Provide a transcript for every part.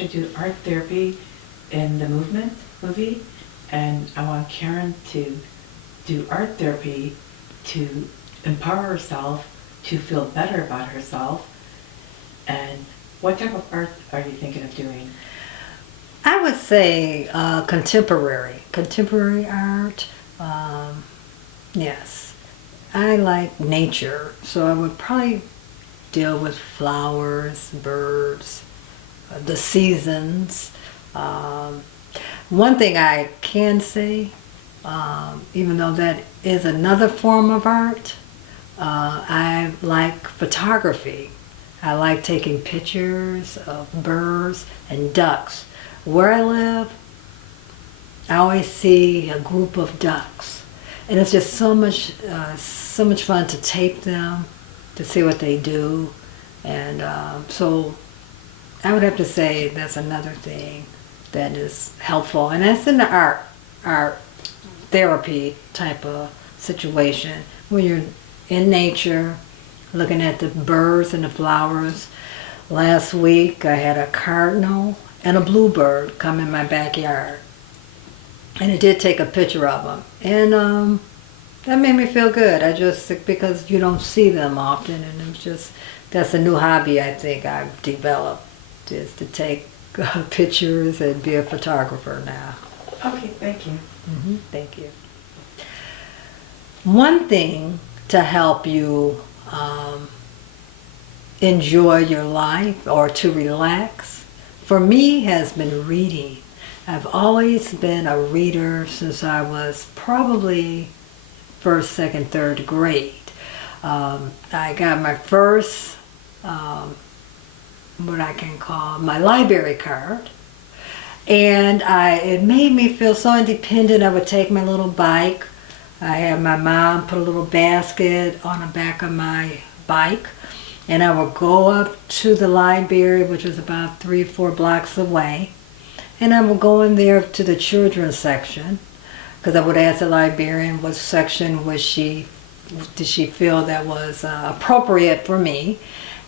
actually do art therapy in the Movement movie, and I want Karen to do art therapy to empower herself, to feel better about herself. And what type of art are you thinking of doing? I would say contemporary art. Yes, I like nature, so I would probably deal with flowers, birds, the seasons. Um, One thing I can say, even though that is another form of art, I like photography. I like taking pictures of birds and ducks. Where I live, I always see a group of ducks, and it's just so much fun to tape them, to see what they do, and so I would have to say that's another thing that is helpful, and that's in the art therapy type of situation when you're in nature, looking at the birds and the flowers. Last week I had a cardinal and a bluebird come in my backyard, and I did take a picture of them, and that made me feel good. I just, because you don't see them often, and it's just, that's a new hobby I think I've developed, is to take pictures and be a photographer now. Okay, thank you. Thank you. One thing to help you enjoy your life or to relax, for me, has been reading. I've always been a reader since I was probably first, second, third grade. I got my first, what I can call my library card, and it made me feel so independent. I would take my little bike. I had my mom put a little basket on the back of my bike, and I would go up to the library, which was about 3 or 4 blocks away, and I would go in there to the children's section, because I would ask the librarian what section did she feel that was appropriate for me,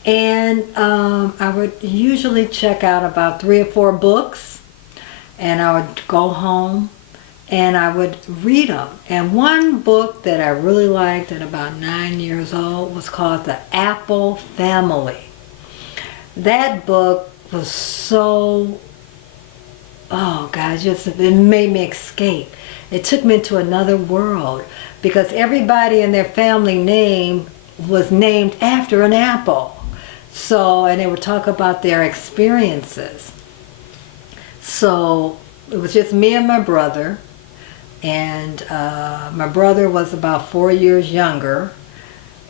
and I would usually check out about 3 or 4 books, and I would go home and I would read them. And one book that I really liked at about 9 years old was called The Apple Family. That book was so, oh God, it made me escape. It took me into another world, because everybody in their family name was named after an apple. So, and they would talk about their experiences. So it was just me and my brother, and my brother was about 4 years younger,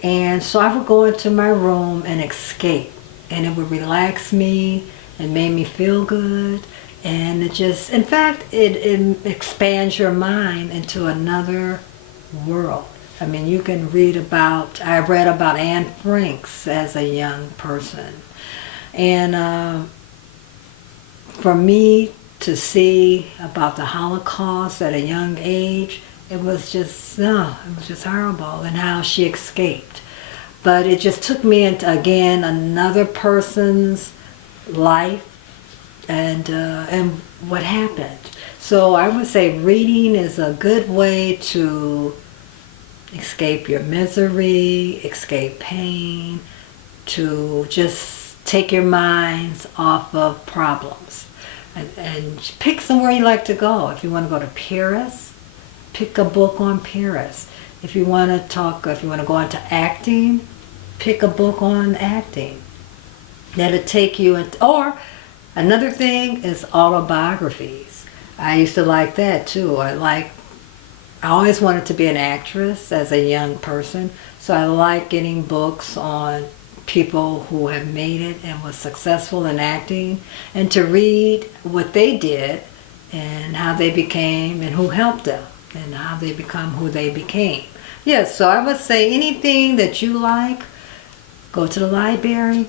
and so I would go into my room and escape, and it would relax me and made me feel good, and it just, in fact, it expands your mind into another world. I mean, you can read about, I read about Anne Frank as a young person, and for me to see about the Holocaust at a young age, it was just horrible, and how she escaped. But it just took me into, again, another person's life, and what happened. So I would say reading is a good way to escape your misery, escape pain, to just take your minds off of problems. And pick somewhere you like to go. If you want to go to Paris, pick a book on Paris. If you want to go into acting, pick a book on acting. That'll take you into, or another thing is autobiographies. I used to like that too. I always wanted to be an actress as a young person, so I like getting books on people who have made it and was successful in acting, and to read what they did and how they became and who helped them and how they become who they became. Yes, so I would say anything that you like, go to the library,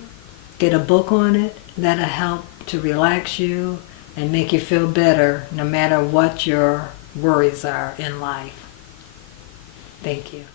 get a book on it. That'll help to relax you and make you feel better no matter what your worries are in life. Thank you.